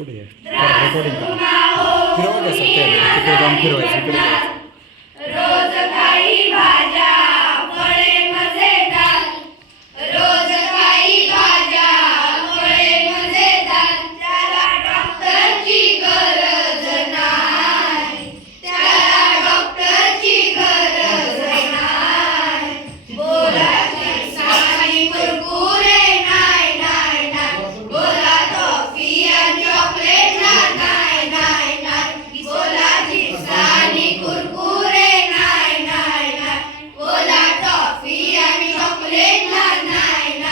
पुढे रेकॉर्डिंग करा सर ते तिकडे जाऊन फिरवायचं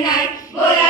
night, night, night.